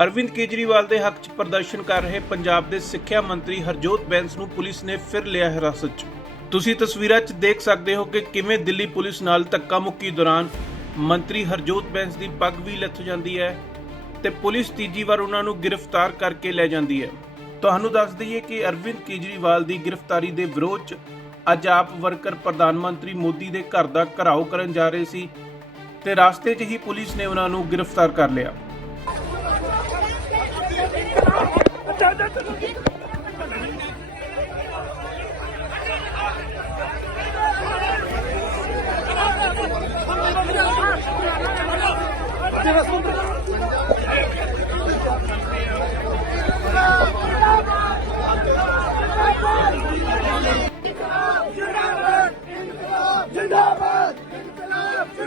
ਅਰਵਿੰਦ ਕੇਜਰੀਵਾਲ ਦੇ ਹੱਕ 'ਚ ਪ੍ਰਦਰਸ਼ਨ ਕਰ ਰਹੇ ਪੰਜਾਬ ਦੇ ਸਿੱਖਿਆ ਮੰਤਰੀ ਹਰਜੋਤ ਬੈਂਸ ਨੂੰ ਪੁਲਿਸ ਨੇ ਫਿਰ ਲਿਆ ਹਿਰਾਸਤ 'ਚ। ਤੁਸੀਂ ਤਸਵੀਰਾਂ 'ਚ ਦੇਖ ਸਕਦੇ ਹੋ ਕਿ ਕਿਵੇਂ ਦਿੱਲੀ ਪੁਲਿਸ ਨਾਲ ਧੱਕਾ ਮੁੱਕੀ ਦੌਰਾਨ ਮੰਤਰੀ ਹਰਜੋਤ ਬੈਂਸ ਦੀ ਪੱਗ ਵੀ ਲੱਥ ਜਾਂਦੀ ਹੈ ਤੇ ਪੁਲਿਸ ਤੀਜੀ ਵਾਰ ਉਹਨਾਂ ਨੂੰ ਗ੍ਰਿਫਤਾਰ ਕਰਕੇ ਲੈ ਜਾਂਦੀ ਹੈ। ਤੁਹਾਨੂੰ ਦੱਸ ਦਈਏ ਕਿ ਅਰਵਿੰਦ ਕੇਜਰੀਵਾਲ ਦੀ ਗ੍ਰਿਫਤਾਰੀ ਦੇ ਵਿਰੋਧ 'ਚ ਅੱਜ ਆਪ ਵਰਕਰ ਪ੍ਰਧਾਨ ਮੰਤਰੀ ਮੋਦੀ ਦੇ ਘਰ ਦਾ ਘਰਾਓ ਕਰਨ ਜਾ ਰਹੇ ਸੀ ਤੇ ਰਾਸਤੇ 'ਚ ਹੀ ਪੁਲਿਸ ਨੇ ਉਹਨਾਂ ਨੂੰ ਗ੍ਰਿਫਤਾਰ ਕਰ ਲਿਆ। ਜਿੰਦਾਬਾਦ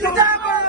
جدابا